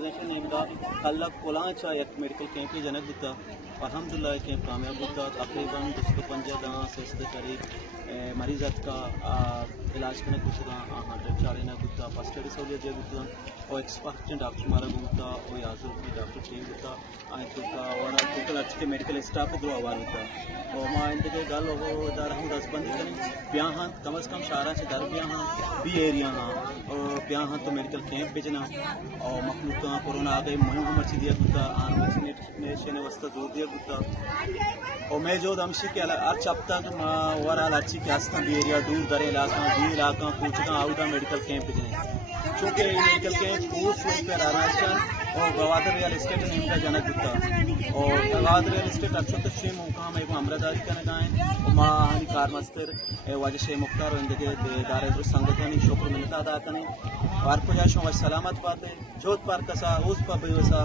आजशन नेमका कल कोलाचा एक मेडिकल कैंप जनक बुता अल्हम्दुलिल्लाह कैंप कामयाब बुता तकरीबन 250 से करीब मरीज का इलाज करने गुता चारे ना गुता फर्स्ट एड सहूलियत जे गुता और एक्सपर्ट डॉक्टर मारा गुता और याजू की डॉक्टर टीम गुता आइतुका और कुल अच्छे मेडिकल स्टाफ द्रो आवार गुता और मां इनके गल हो दार हम 10 बंदी करें ब्याह कम से कम शारा से दर ब्याह भी एरिया हां और ब्याह तो मेडिकल कैंप भेजना और मखलूक कोरोना आ गई मुहिम मर्ची दिया गुता आन वैक्सीनेशन वस्ता जोर दिया गुता और मैं जो दमशी के आज अब तक ओवरऑल अच्छी कैसा भी एरिया दूर दरे इलाका भी इलाका पूछना आउदा मेडिकल कैंप भेजने चूँकि मेडिकल कैंप उस पे राशन और गवादर रियल एस्टेट नेम का जनक गुता और गवादर रियल एस्टेट अच्छा तो शेम मुकाम है अमरदारी करने का है माँ हनी कार मस्तर वाजह शेम मुख्तार इंदके दारे संगठन शुक्र मिलता अदा करने वार को जाशों सलामत बातें जोत पार कसा उस पर बेवसा